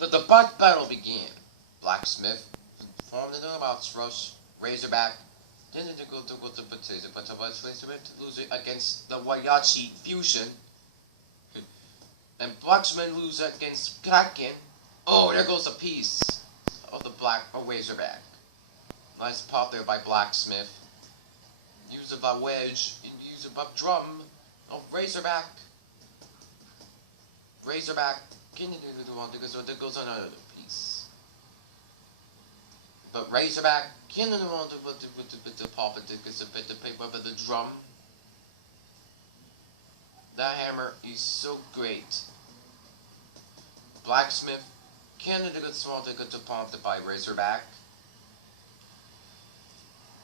The bot battle began. Blacksmith formed the BattleBots rush Razorback. Then to go to potato, but to lose it against the Wayachi fusion. And Blacksmith lose against Kraken. Oh, there goes a piece of the Razorback. Nice pop there by Blacksmith. Use of a wedge and use of a drum of Razorback. Razorback. There goes another piece. But Razorback can't want to put the pop it because a bit of paper but the drum. That hammer is so great. Blacksmith can't want to pump it by Razorback.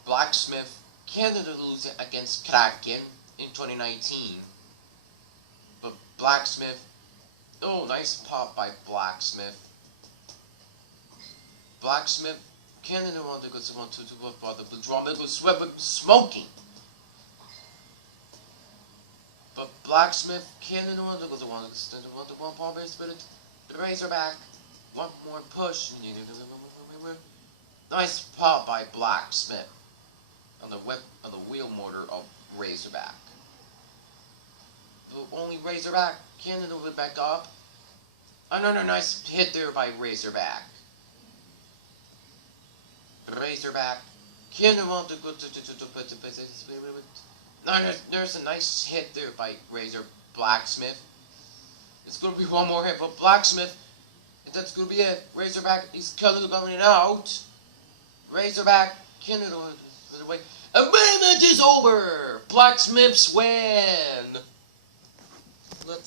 Blacksmith Canada lose it against Kraken in 2019. But Blacksmith, oh, nice pop by Blacksmith. Blacksmith Canada want to go to the drum. It was smoking. But Blacksmith Canada want to go to one pop base, but the Razorback. One more push. Nice pop by Blacksmith on the wheel motor of Razorback. But only Razorback Canada will back up. Another nice hit there by Razorback. Razorback Canada want to go there's a nice hit there by Blacksmith. It's gonna be one more hit, but Blacksmith. That's gonna be it. Razorback is coming out. Razorback Canada away. A match is over. Blacksmiths win. Let's